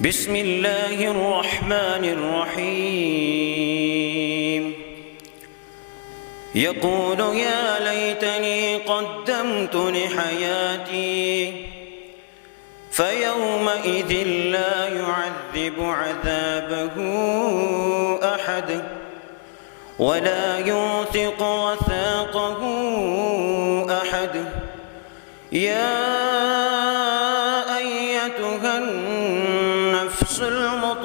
بسم الله الرحمن الرحيم يقول يا ليتني قدمت لحياتي فيومئذ لا يعذب عذابه أحد ولا يوثق وثاقه أحد يا أيتها النفس المطمئنة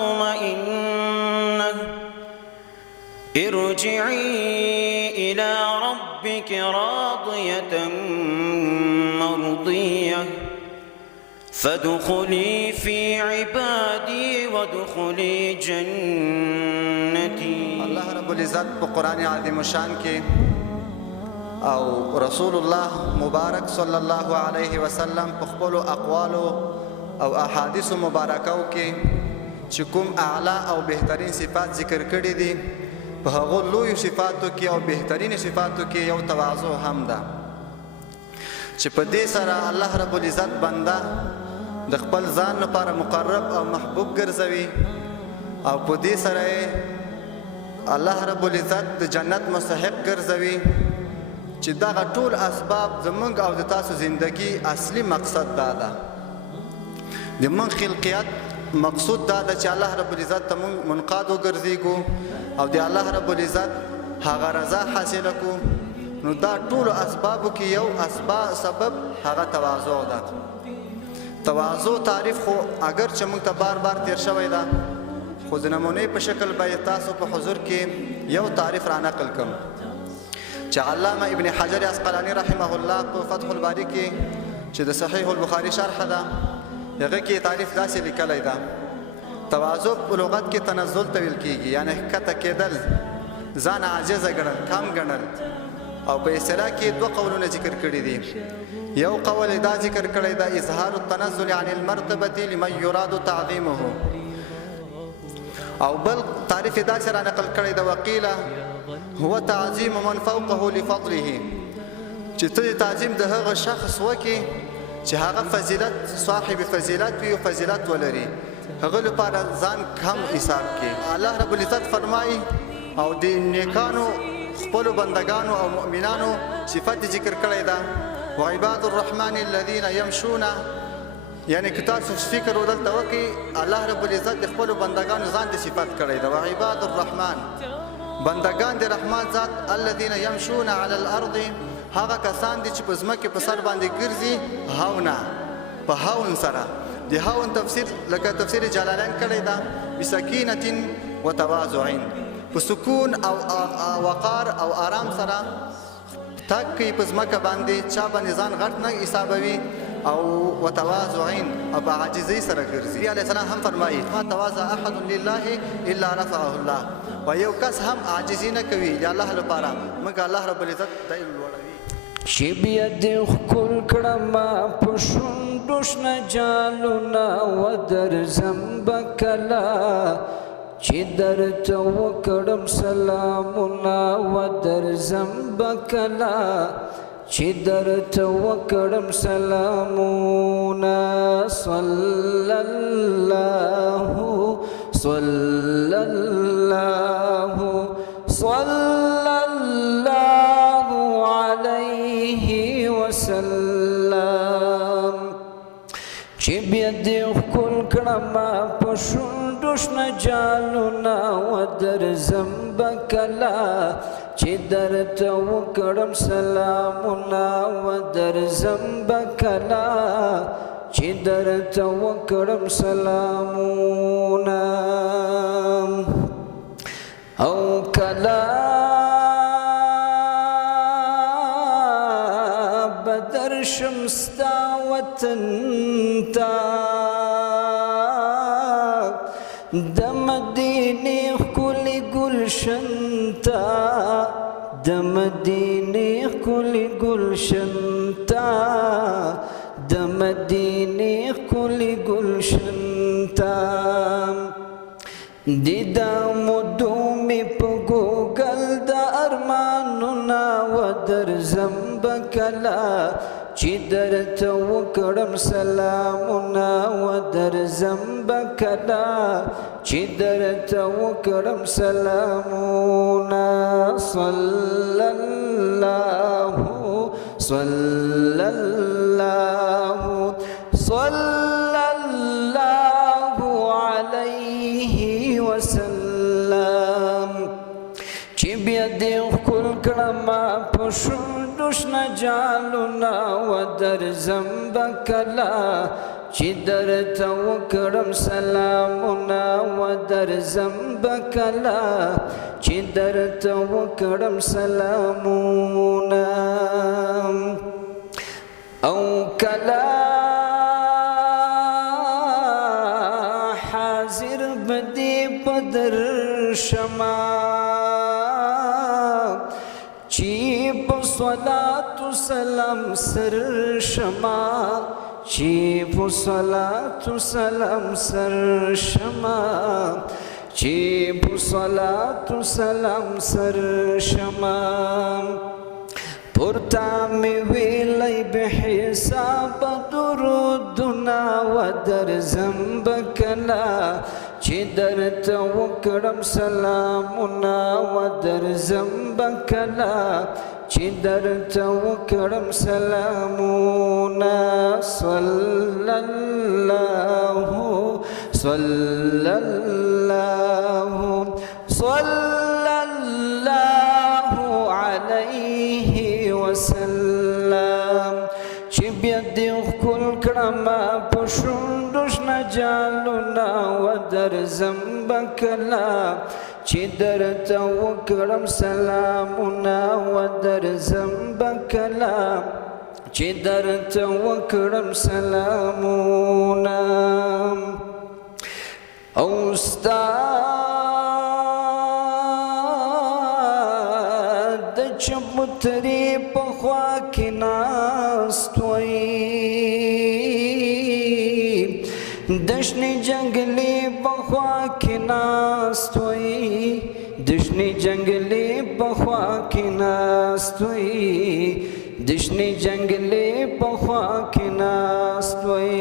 ارجعي إلى ربك راضية مرضية فادخلي في عبادي وادخلي جنتي. الله رب العزت په قرآن عظیم شان کې او رسول الله مبارک صلی الله علیه وسلم په خپلو اقوالو او احادیثو مبارکو کې چې کوم اعلی او بهترین صفات ذکر کړي دي په هغو لویو صفاتو کې او بهترین صفاتو کې یو تواضع هم ده چې په دې سره الله رب العزت بنده د خپل ځان لپاره مقرب او محبوب ګرځوي او په دې سره الله رب العزت د جنت مستحق ګرځوي چې دغه ټول اسباب زمونږ او د تاسو زندگی اصلي مقصد دا ده د من خلقیت مقصود دا ده چې الله رب العزت ته مونږ منقاد وګرځېږو او د الله رب العزت هغه رضا حاصله کو نو دا ټولو اسبابو کې یو سبب هغه تواضع ده. تواضع تعریف خو اگر چې موږ ته بار بار تیر شوی ده خو د نمونې په شکل به تاسو په حضور کې یو تعریف را نقل کوم چې علامه ابن حجر عسقلاني رحمه الله په فتح الباري کې چې د صحیح البخاري شرح ده هغه کې تعریف داسې لیکلی ده تواضع په لغت کې تنزل ته ویل کېږي یعنی ښکته کېدل ځان عاجزه ګڼل کم ګڼل او په اصطلاح کې دوه قولونه ذکر کړي دي یو قول دا ذکر کړی دا اظهار التنزل عن المرتبه لمن يراد تعظيمه او بل تعریف دا سره نقل کړی دا وقيله هو تعظيم من فوقه لفضله چې ته تعظیم د هغه شخص وکي چې هغه فضیلت صاحب فضیلت وي او فضیلت ولري هغه لپاره ځان کم حساب کې الله رب العزت فرمایي او د نیکانو خپل بندگانو او مؤمنانو صفات ذکر کړی دا وعباد الرحمن الذين يمشون یعنی کتاب فکر ودلته وکي الله رب العزت خپل بندگانو ځان د صفات کړی دا وعباد الرحمن بندگان د رحمان ذات الذين يمشون على الارض هغه کسان دي چې په ځمکه په سر باندې ګرځي هاونه په هاون سره د هاون تفسیر لکه تفسیر جلالین کړی دا بسکینه وتواضع په سکون او وقار او آرام سره تک کوي په ځمکه باندې چا باندې ځان غټ نه حسابوي او وتواضع او په عاجزۍ سره ګرځي علیه السلام هم فرمایي ما تواضع احد لله الا رفعه الله و یو کس هم عاجزي نه کوي د الله لپاره مګر الله رب العزت دای لوړوي چې بیا دې ښکل کړم په شونډو شنه جالونه ودرځم به کله چې درته وکړم سلامونه ودرځم به کله چې درته وکړم سلامونه صلی الله صلی الله صلی الله علیه وسلم چې بیا دې ښکل کړم په شونډو شنه جالونه ودرځم به کله چې درته وکړم سلامونه ودرځم به کله چې درته وکړم سلامونه او کله بدرشم ستا وطن ته د مدینې ښکلې ګلشن ته د مدینې ښکلې ګلشن ته د مدینې ښکلې ګلشن ته دیدمو دومې په ګوګل د ارمانونه ودرځم به کله چې درته وکړم سلامونه ودرځم به کله چې درته وکړم سلامونه صلی الله صلی الله صلی الله علیه وسلم چې بیا دې ښکل کړمه په شونډو شنه جالونه ودرځم به کله چې درته وکړم سلامونه ودرځم به کله چې درته وکړم سلامونه او کله حاضر به دې په درشمه چې په صلات و سلام سر شما چې په صلات و سلام سر شما چې په صلات و سلام سر شما پورته مې ویلی به حساب درودونه ودرځم به کله چې درته وکړم سلامونه ودرځم به کله چې درته وکړم سلامونه صلی الله صلی الله صلی الله علیه وسلم چې بیا دې ښکل کړمه په شونډو شنه جالونه ودرځم به کله چې درته وکړم سلامونه ودرځم به کله چې درته وکړم سلامونه او ستا د چبوترې په خوا کې ناست وی د شنې جنګلې په خوا کې ناست وی د شنې جنګلې په خوا کې ناست وی د شنې جنګلې په خوا کې ناست وی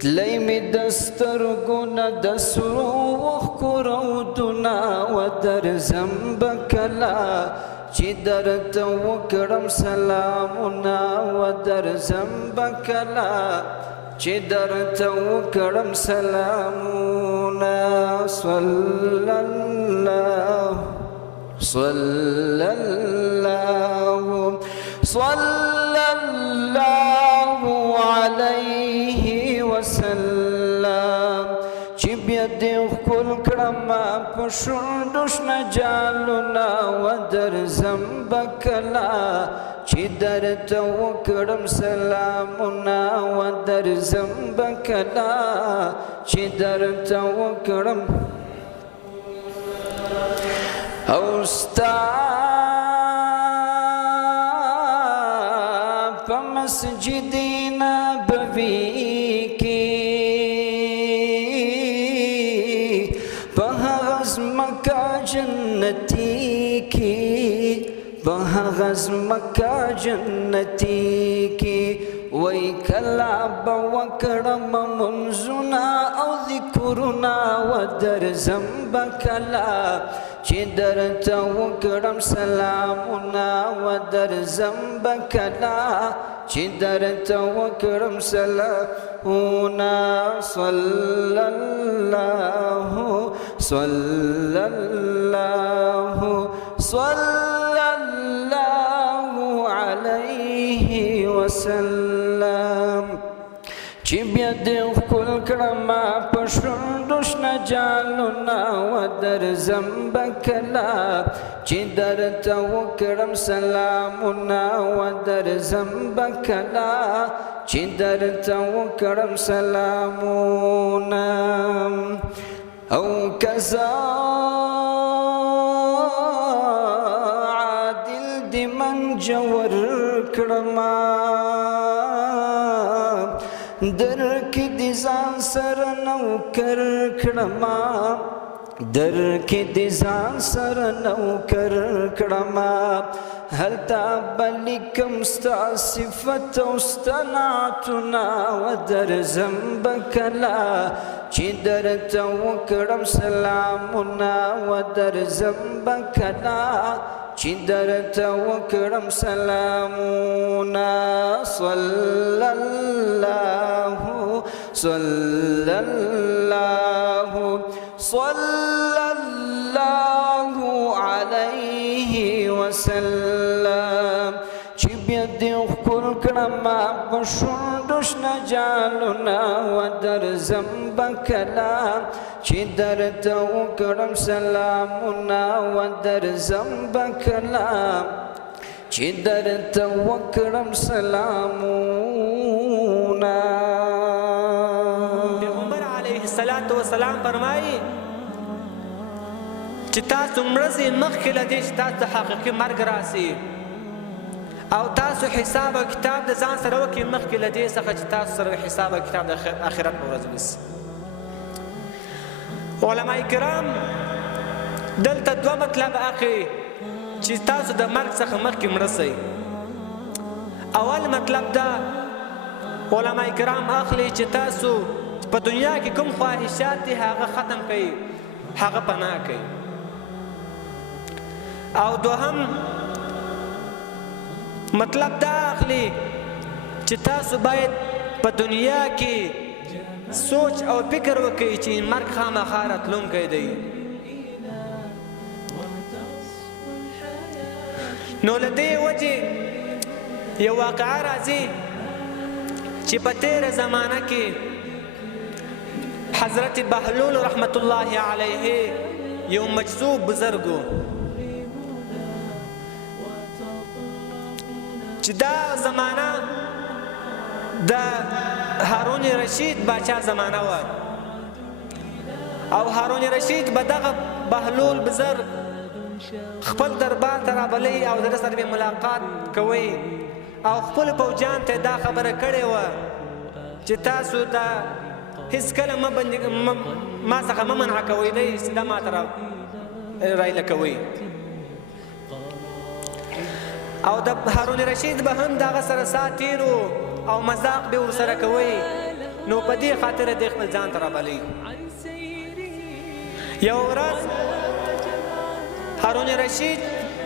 تلی مې د سترګو نه د سرو اوښکو رودونه ودرځم به کله چې درته وکړم سلامونه ودرځم به کله چې درته وکړم سلامونه صلی الله صلی الله صلی الله علیه وسلم چې بیا دې ښکل کړمه په شونډو شنه جالونه ودرځم به کله چې درته وکړم سلامونه ودرځم به کله چې درته وکړم او ستا په مسجد نبوي کې په هغه ځمکه جنتي کې په هغه ځمکه جنتي کې وای کله به وکړم منځونه او ذکرونه ودرځم به کله چې درته وکړم سلامونه ودرځم به کله چې درته وکړم سلامونه صلی الله صلی الله صلی الله علیه وسلم چې بیا دې ښکل کړمه په شونډو شنه جالونه ودرځم به کله چې درته وکړم سلامونه ودرځم به کله چې درته وکړم سلامونه او کزا عادل دې من جوړ کړمه درکې دې ځان سره نوکر کړمه درکې دې ځان سره نوکر کړمه هلتا بلیکم ستا صفت او ستا نعتنا ودرځم به کله چې درته وکړم سلامونه ودرځم به کله چې درته وکړم سلامونه صلی الله علیه وسلم چې بیا دې ښکل کړم په شونډو شنه جالونه ودرځم به کله چې درته وکړم سلامونه ودرځم به کله چې درته وکړم سلامونه. پیغمبر علیه السلام فرمایي چې تاسو مړه مخکې له دې چې تاسو ته حقیقي مرګ راسي او تاسو حساب او کتاب د ځان سره وکړئ مخکې له دې څخه چې تاسو سره حساب او کتاب د آخرت په ورځ وشي. علماء کرام دلته دوه مطلب اخلي چې تاسو د مرګ څخه مخکې مړه شئ. اول مطلب دا علماء کرام اخلي چې تاسو په دنیا کې کوم خواهشات دي هغه ختم کړئ، هغه پناه کړئ. او دوهم مطلب دا اخلي چې تاسو باید په دنیا کې سوچ او فکر وکړئ چې مرګ خامخا راتلونکی دی. نو له دې وجې یو واقعه راځي چې په تېره زمانه کې حضرت بهلول رحمت الله علیه یو مجذوب بزرګ و چې دا زمانه د هارون رشید باچا زمانه و او هارون رشید به دغه بهلول بزرګ خپل دربار ته رابلی او د سره ملاقات کوي او خپل پوجان ته دا خبره کړې وه چې تاسو دا هیڅ کله ما څخه مه منع کوئ دی دا ما ته رایله کوئ. او د هارون رشید به هم دغه سره سات تیرو او مذاق به ورسره کوي. نو په دې خاطر د خپل ځان ته رابلی. یو ورځ هارون رشید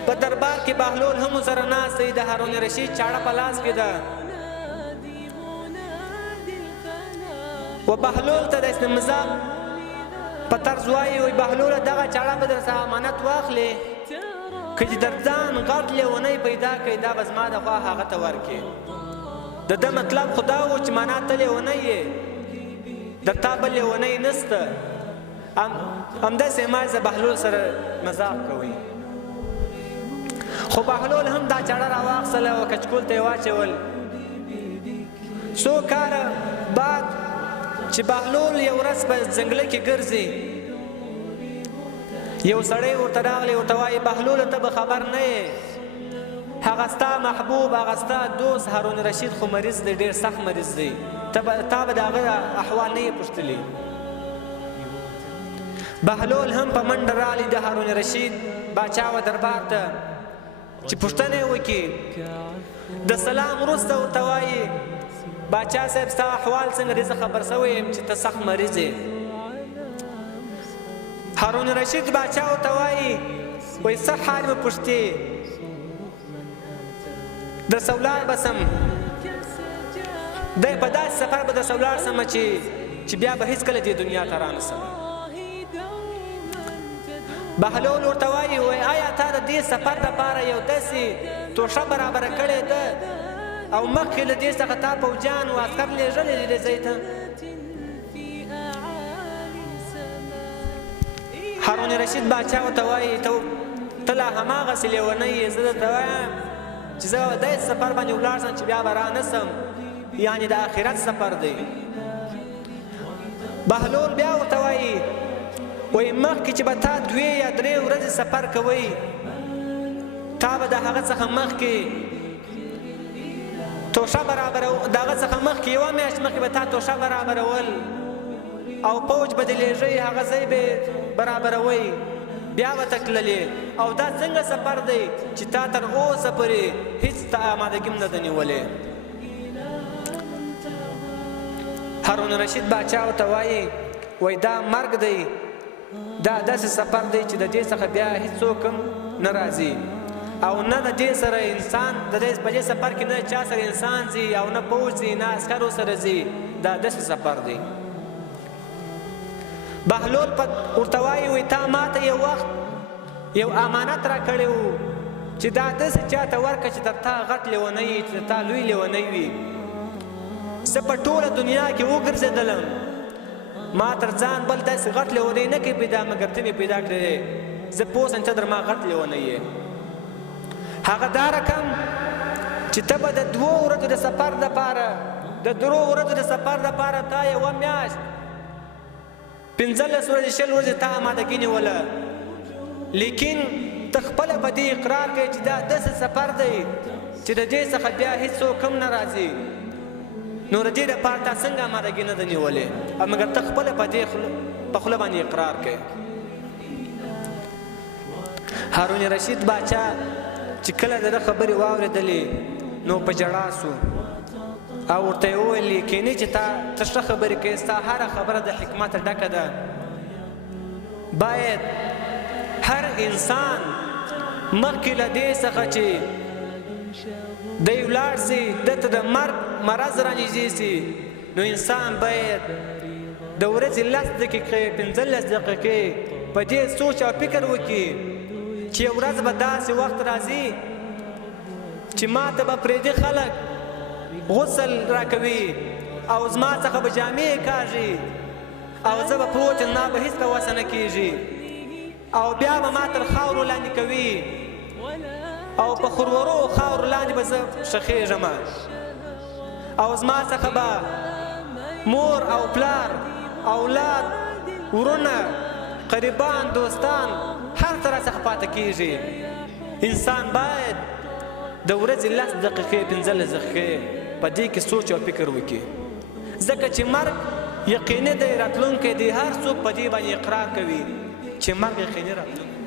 په دربار کې بهلول هم سره ناست دی. د هارون رشید چاړه په لاس کې ده و بهلول ته د استمزاق په طرز وایي وایي بهلوله دغه چاړه به در څخه امانت واخلې که چې در ځان غټ لیونی پیدا کړي دا به زما د خوا هغه ته ورکړې. د ده مطلب خو دا و چې معنا ته لیونی یې در تا بل لیونی نسته. همداسې ما زه بهلول سره مذاق کوئ. خو بهلول هم دا چاړه راواخیستله او کچکول ته یې واچول. څو کاله بعد چې بهلول یو ورځ په ځنګله کې ګرځي یو سړی ورته راغلی ورته وایي بهلوله ته به خبر نه یې هغه ستا محبوب هغه ستا دوست هارون رشید خو مریض دی ډېر سخت مریض دی تا به د هغه احوال نه یې پوښتلي. بهلول هم په منډه راغلی د هارون رشید باچا و دربار ته چې پوښتنه یې وکړي. د سلام وروسته ورته وایي باچا صاحب ستا احوال څنګه دی زه خبر شوی یم چې ته سخت مریض یې. هارون رشید باچا ورته وایي وایي څه حال مې پوښتې درسه ولاړ به سم دی په داسې سفر به درسه ولاړ سم چې بیا به هېڅکله دې دنیا ته رانسم. بهلول ورته وایي وایي آیا تا د دې سفر دپاره یو داسې توشه برابره کړې ده او مخکې له دې څخه تا پوجان و عسکر لېږلي دي دې ځای ته؟ هارون رشید باچا ورته وایي ته لا هماغسې لیونی یې زه درته وایم چې زه داسې سفر باندې ولاړ سم چې بیا به رانسم یعنې د آخرت سفر دی. بهلول بیا ورته وایي وایي مخکې چې به تا 2 یا 3 ورځې سفر کوئ تا به د هغه څخه مخکې توشه برابرول د هغه څخه مخکې 1 میاشت مخکې به تا توشه برابرول او پوج به دې لېږئ هغه ځای به برابروئ بیا به ته تللې او دا څنګه سفر دی چې تا تر اوسه پورې هېڅ ته آمادګي هم نه ده نیولې. هارون رشید باچا ورته وایي دا مرګ دی، دا داسې سفر دی چې د دې څخه بیا هېڅوک هم نه راځي او نه د دې سره انسان په دې سفر کې نه چا سره انسان ځي او نه پوځ ځي نه عسکرو سره ځي، دا داسې سفر دی. بهلول ورته وایي تا ماته یو وخت یو امانت را کړی و چې دا داسې چاته ورکړه چې تر تا غټ لیونی وي، چې تر تا لوی لیونی وي. زه په ټوله دنیا کې وګرځېدلم، ما تر ځان بل داسې غټ لیونی نه کوي پیدا مګر ته مې پیدا کړی. زه پوه سم ته در ما غټ لیونی یې. هغه دا رقم چې ته به د 2 ورځو د سفر دپاره د 3 ورځو د سفر دپاره تا یوه میاشت 15 ورځې 20 ورځې تا آمادګي نیوله، لیکن ته خپله په دې اقرار کوې چې دا داسې سفر دی چې د دې څخه بیا هېڅوک هم نه راځي، نو د دې دپاره تا څنګه آمادګي نه ده نیولې مګر ته خپله په دې په خوله باندې اقرار کوې. هارون رشید باچا چې کله د ده خبرې واورېدلې نو په ژړا سو او ورته یې وویل یقیني چې ته ښه خبرې کوې، ستا هره خبره د حکمت ډکه ده. باید هر انسان مخکې له دې څخه چې دی ولاړ سي دته د مرض رانږدې سي، نو انسان باید د ورځې 10 دقیقې 15 دقیقې په دې سوچ او فکر وکړي چې یو ورځ به داسې وخت راځي چې ما ته به پرېږدي خلک غسل راکوي او زما څخه به جامې کاږي او زه به پروت یم، ما به هېڅ په وسه نه کېږي او بیا به ما تر خاورو لاندې کوي او په خرورو خاورو لاندې به زه ښخېږم او زما څخه به مور او پلار اولاد ورونه قریبان دوستان هر څه راڅخه پاته کېږي. انسان باید د ورځې 10 دقیقې 15 دقیقې په دې کې سوچ او فکر وکړي، ځکه چې مرګ یقیني دی راتلونکی دی. هر څوک په دې باندې اقرار کوي چې مرګ یقیني راتلونکی.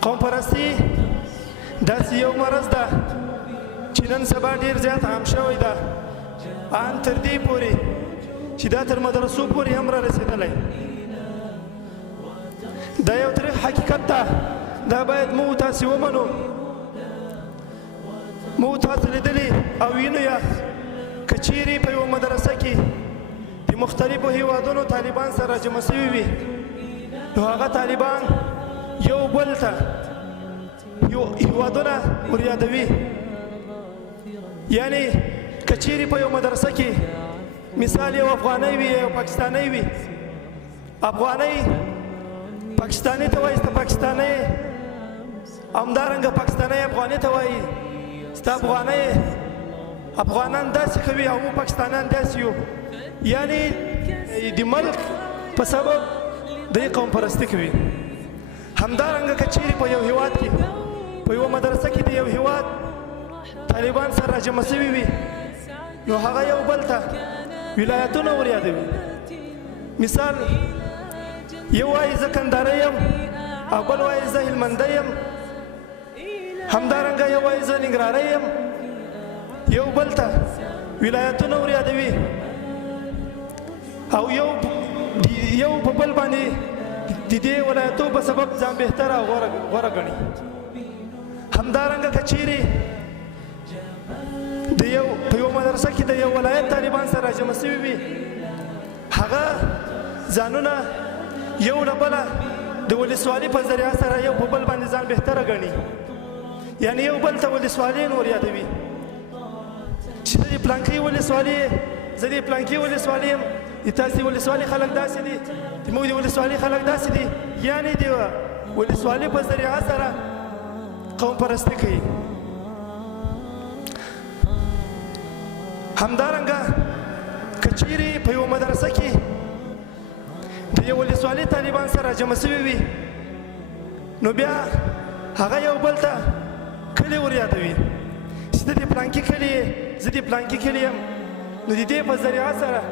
قوم پرستي داسې یو مرض ده چې نن سبا ډېر زیات عام شوی ده، ان تر دې پورې چې دا تر مدرسو پورې هم را رسېدلی. دا یو تریخ حقیقت ده، دا باید موږ تاسې ومنو. موږ تاسې لیدلي او وینو یا که چیرې په یوه مدرسه کې د مختلفو هیوادونو طالبان سره جمع سوي وي، نو هغه طالبان یو بل ته هیوادونه وریادوي. یعنی که چیرې په یو مدرسه کې مثال یو افغانی وي یو پاکستانی وي، افغانی پاکستانی ته وایي ستا پاکستانی، همدارنګه پاکستانی افغاني ته وایي ستا افغانی. افغانان داسې کوي او موږ پاکستانیان داسې یو، یعنی د ملک په سبب د قوم پرستي کوي. همدارنګه که چیرې په یو هیواد کې په یوه مدرسه کې د یو هیواد طالبان سره راجمع سوي وي، نو هغه یو بل ته ولایتونه وریادوي. مثال یو وایي زه کندهاری یم او بل وایي زه هلمندی یم، همدارنګه یو وایي زه ننګرهاری یم، یو بل ته ولایتونه وریادوي او یو په بل باندې د دې ولایتو په سبب ځان بهتره او غوره ګڼي. همدارنګه که چیرې په یو مدرسه کې د یو ولایت طالبان سره راجمع سوي وي، هغه ځانونه یو له بله د ولسوالي په ذریعه سره یو په بل باندې ځان بهتره ګڼي، یعنی یو بل ته ولسوالي ور یادوي چې زه د پلانکۍ ولسوالي زه د پلانکۍ ولسوالي یم، د تاسې ولسوالي خلک داسې دي، زموږ د ولسوالي خلک داسې دي، یعنی د ولسوالي په ذریعه سره قوم پرستي کوي. همدارنګه که چیرې په یوه مدرسه کې د یو ولسوالي طالبان سره جمع سوي وي، نو بیا هغه یو بل ته کلي ور یادوي چې ته د پلانکي کلي یې زه د پلانکي کلي یم، نو د دې په ذریعه سره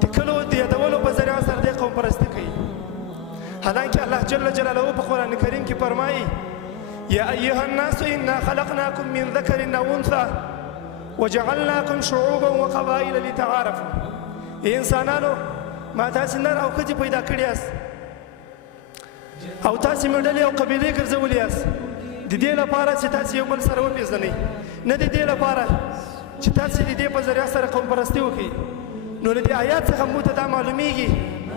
د کلو د یادولو په ذریعه سره د قوم پرستي کوي. حالانکه الله جل جلاله په قرآن کریم کې فرمایي یا ایها الناس انا خلقناکم من ذکر او انثى وجعلناکم شعوبا وقبائل لتعارفوا. ای انسانانو ما تاسې نر او ښځې پیدا کړي یاست او تاسې مې ډلې او قبیلې ګرځولي یاست د دې لپاره چې تاسې یو بل سره وپېژنئ، نه د دې لپاره چې تاسې د دې په ذریعه سره قوم پرستي وکړئ. نو له دې آیات څخه موږ ته دا معلومیږي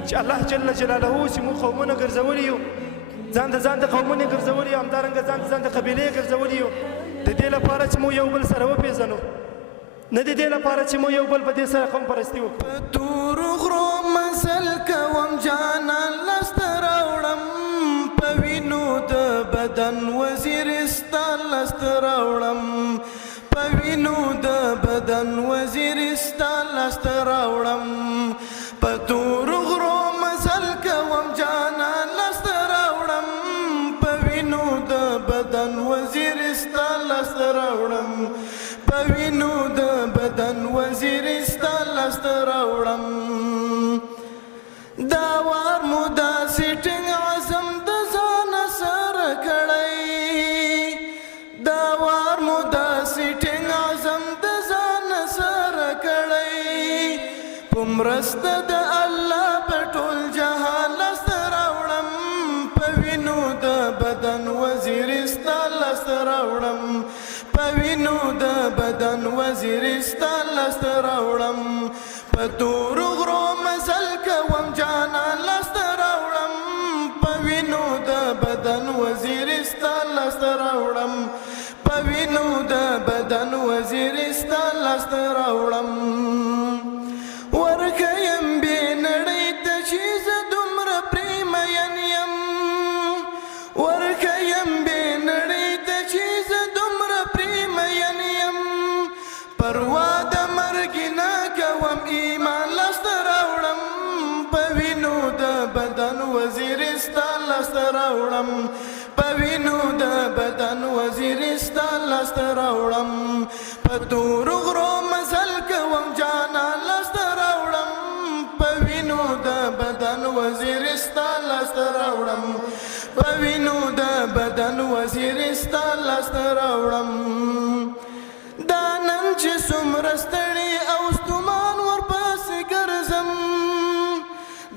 چې الله جل جلاله چې موږ قومونه ګرځولي یو، ځان د قومونه ګرځولي یو، همدارنګه ځان د قبیلې ګرځولي یو د دې لپاره چې موږ یو بل سره وپېژنو، نه د دې لپاره چې موږ یو بل په دې سره قوم پرستي وکړو. تور غرو مزل کوم جانان لسته راوړم په وینو د بدن وزیرستان لسته راوړم په وینو د بدن وزیرستان لسته راوړم په تور غرو مزل کوم جانان لسته راوړم په وینو د بدن وزیرستان لسته راوړم په وینو د بدن وزیرستان لسته راوړم. دا وار مو داسې ټینګ عزم د ځانه سره کړی، دا وار مو داسې ټینګ عزم د ځانه سره کړی په مرسته د الله په ټول جهان لسته راوړم په وینو د بدن وزیرستان لسته راوړم په وینو د بدن وزیرستان لسته راوړم په تور غرو مزل کوم جانان لسته راوړم په وینو د بدن وزیرستان لسته راوړم په وینو د بدن وزیرستان لسته راوړم. ورکیم بې نړۍ ته چې زه دومره پرې مین یم، ورکیم بې نړۍ ته چې زه دومره پرې مین یم پروا د مرګ نه کوم ایمان لسته راوړم په وینو د بدن وزیرستان لسته راوړم په وینو د بدن وزیرستان لسته راوړم په تور غرو مزل کوم جانان لسته راوړم په وینو د بدن وزیرستان لسته راوړم په وینو د بدن وزیرستان لسته راوړم. دا نن چې څومره ستړی او ستومان ورپسې ګرځم،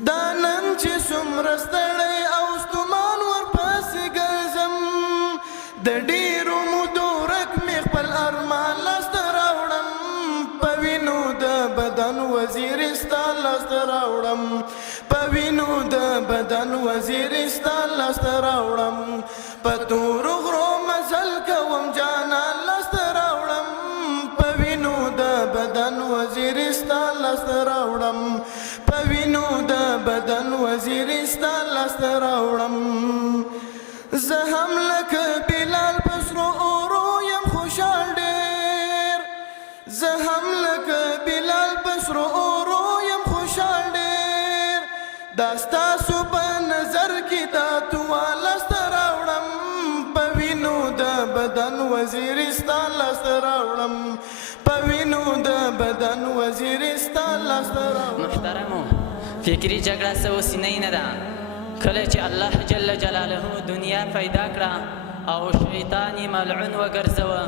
دا نن چې څومره ستړی او ستومان ورپسې ګرځم د ډېرو مودو ورک مې خپل ارمان لسته راوړم په وینو د بدن وزیرستان لسته راوړم په وینو د بدن وزیرستان لسته راوړم په تور غرو مزل کوم جانان لسته راوړم په وینو د بدن وزیرستان لسته راوړم په وینو د بدن وزیرستان لسته راوړم. زه هم لکه بلال په سرو اورو یم خوشحال ډېر، زه هم لکه بلال په سرو اورو یم خوشحال ډېر دا ستاسو په نظر کې دا توان لسته راوړم په وینو د بدن وزیرستان لسته راوړم په وینو د بدن وزیرستان لسته راوړم. محترمو، فکری جګړه څه اوسنۍ نه ده. کله چې الله جل جلاله دنیا پیدا کړه او شیطان یې ملعون وګرځوه،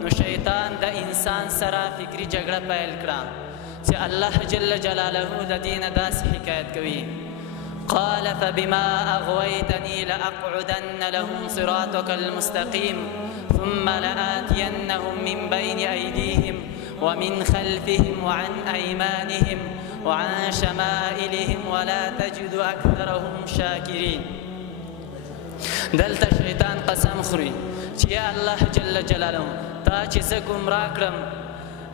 نو شیطان د انسان سره فکری جګړه پیل کړه چې الله جل جلاله د دې نه داسې حکایت کوي: قال فبما أغويتني لأقعدن لهم صراطك المستقيم ثم لآتينهم من بين أيديهم ومن خلفهم وعن أيمانهم وعن شمائلهم ولا تجد أكثرهم شاكرين. دلته شیطان قسم خوري چې یا الله جل جلاله تا چې زه ګمراه کړم،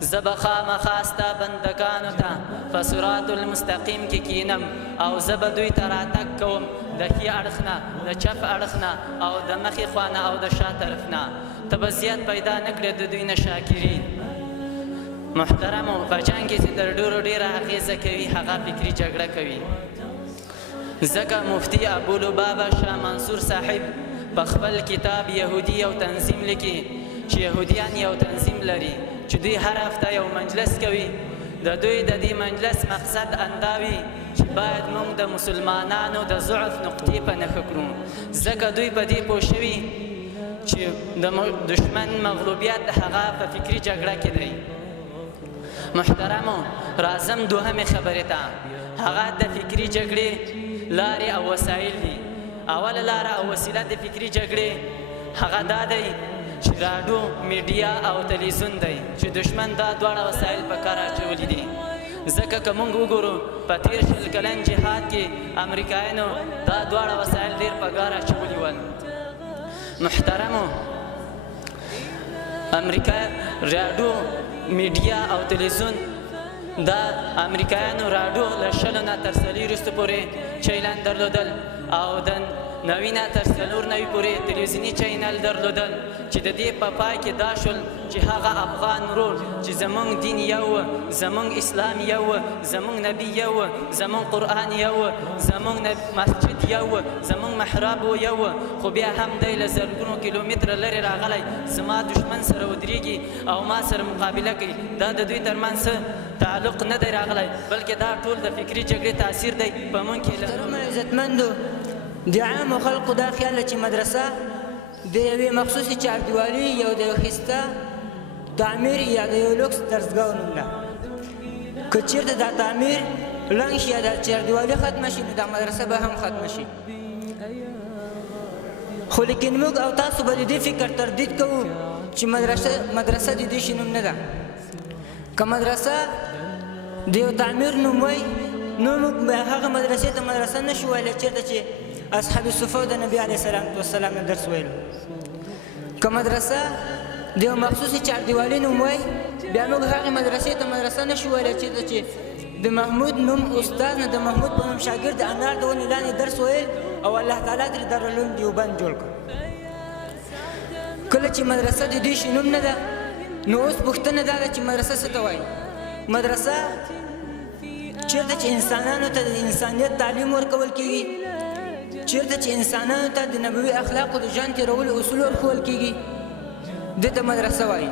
زه به خامخا ستا بندګانو ته په صراط المستقیم کې کینم او زه به دوی ته راتګ کوم د ښي اړخ نه، د چپ اړخ نه او د مخې خوا نه او د شا طرف نه. ته به زیات پیدا نه کړې د دوی نه شاکرین. محترمو، په جنګ کې چې تر ډېرو ډېره اغېزه کوي هغه فکري جګړه کوي. ځکه مفتی ابولبابه شاه منصور صاحب په خپل کتاب یهودي یو تنظیم لیکي چې یهودیان یو تنظیم لري چې دوی هر هفته یو مجلس کوي. د دوی د دې مجلس مقصد اندا وي چې باید موږ د مسلمانانو د ضعف نقطې په نښه کړو ځکه دوی په دې پوه شوي چې د دشمن مغلوبیت د هغه په فکري جګړه کې دی. محترمو، راځم دوهمې خبرې ته. هغه د فکري جګړې لارې او وسایل دي. اوله لاره او وسیله د فکري جګړې هغه دا دی چې راډیو، میډیا او تلویزیون دی چې دشمن دا دواړه وسایل په کار اچولي دي. ځکه که موږ وګورو په تېر 20 کلن جهاد کې امریکایانو دا دواړه وسایل ډېر په کار اچولي ول. محترمو، امریکا راډیو، میډیا او تلویزیون دا امریکایانو راډیو له 20 نه تر 40 پورې چینل درلودل او د 90 نه تر 4 پورې تلویزیوني چینل درلودل چې د دې په پای کې دا شول چې هغه افغان ورور چې زمونږ دین یو، زمونږ اسلام یو، زمونږ نبی یو، زمونږ قرآن یو، زمونږ مسجد یو، زمونږ محراب یو، خو بیا هم دی له زرګونو کیلومتره لرې راغلی زما دشمن سره ودرېږي او ما سره مقابله کوي. دا د دوی ترمنځ څه تعلق نه دی راغلی بلکې دا ټول د فکري جګړې تاثیر دی په موږ کې. عزتمندو، د عامو خلقو دا خیال چې مدرسه د یوې مخصوصې چاردیوالي یو د یو ښایسته تعمیر یا د یو لوکس درسګاه نوم ده. که چېرته دا تعمیر لنګ شي یا دا چاردیوالي ختمه شي نو دا مدرسه به هم ختمه شي. خو لیکن موږ او تاسو به د دې فکر تردید کوو چې مدرسه د دې شي نوم نه ده. که مدرسه د یو تعمیر نوم وای نو موږ به هغه مدرسې ته مدرسه نه شو ویلی چېرته چې اصحاب الصفه د نبي علیه السلام نه درس ویلو. که مدرسه د یو مخصوصې چاردیوالي نوم وای بیا موږ هغې مدرسې ته مدرسه نه شو ویلی چېرته چې د محمود نوم استاد نه د محمود په نوم شاګرد د انار د ونې لاندې درس ویل او الله تعالی ترې دارالعلوم دیوبند جوړ کړ. کله چې مدرسه د دوی شي نوم نه ده نو اوس پوښتنه دا ده چې مدرسه څه ته وایي. مدرسه چېرته چې انسانانو ته د انسانیت تعلیم ورکول کېږي، چېرته چې انسانانو ته د نبوي اخلاقو د ژوند تېرولو اصول ورښول کېږي، دې ته مدرسه وایي.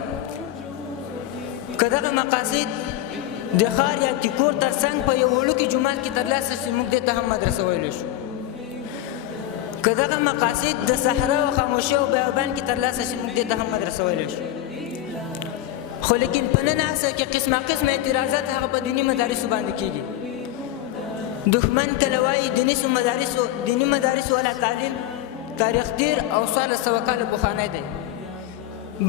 که دغه مقاصد د ښار یا تیکور تر څنګ په یو وړوکي جومات کې ترلاسه شي موږ دې ته هم مدرسه ویلی شو. که دغه مقاصد د صحرا او خاموشۍ او بیابان کې ترلاسه شي موږ دې ته هم مدرسه ویلی شو. خو لیکن په نن عصر کې قسمه قسمه اعتراضات هغه په دیني مدارسو باندې کېږي. دښمن کله وایي دیني مدارسو والا تعلیم تاریخ تیر او 1400 کاله پخوانی دی.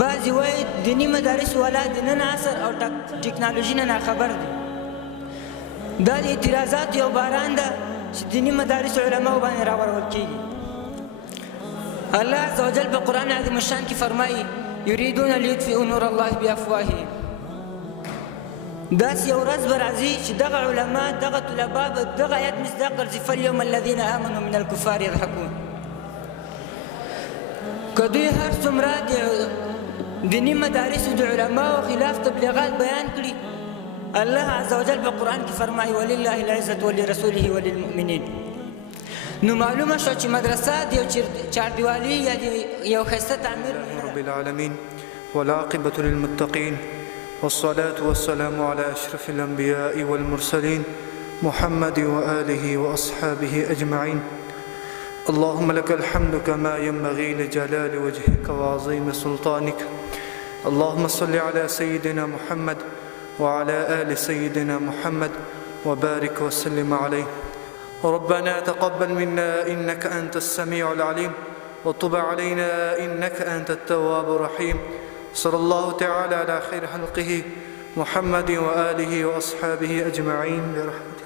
بعضې وایي دیني مدارسو والا د نن عصر او ټکنالوژي نه ناخبر دي. دا د اعتراضاتو یو باران ده چې دیني مدارسو علماو باندې راورول کېږي. الله عز وجل په قرآن عظیم الشان کې فرمایي یریدون لیطفئوا نور الله بافواههم. داسې یو ورځ به راځي چې دغه علما دغه طلبا به دغه آیت مصداق ګرځي فالیوم الذین آمنوا من الکفار یضحکون. که دوی هر څومره د دیني مدارسو د علماو خلاف تبلیغات بیان کړي الله عز وجل په قرآن کې فرمایي ولله العزة ولرسوله وللمؤمنین. نو معلومه شو چې مدرسه د یو چاردیوالي یا د یو ښایسته تعمیر رب العالمین والعاقبة للمتقین والصلاة والسلام على أشرف الأنبياء والمرسلين محمد وآله وأصحابه أجمعين. اللهم لك الحمد كما ينبغي لجلال وجهك وعظيم سلطانك. اللهم صل على سيدنا محمد وعلى آل سيدنا محمد وبارك وسلم عليه. ربنا تقبل منا إنك أنت السميع العليم وتب علينا إنك أنت التواب الرحيم. صلى الله تعالى على خير خلقه محمد وآله وأصحابه أجمعين برحمته.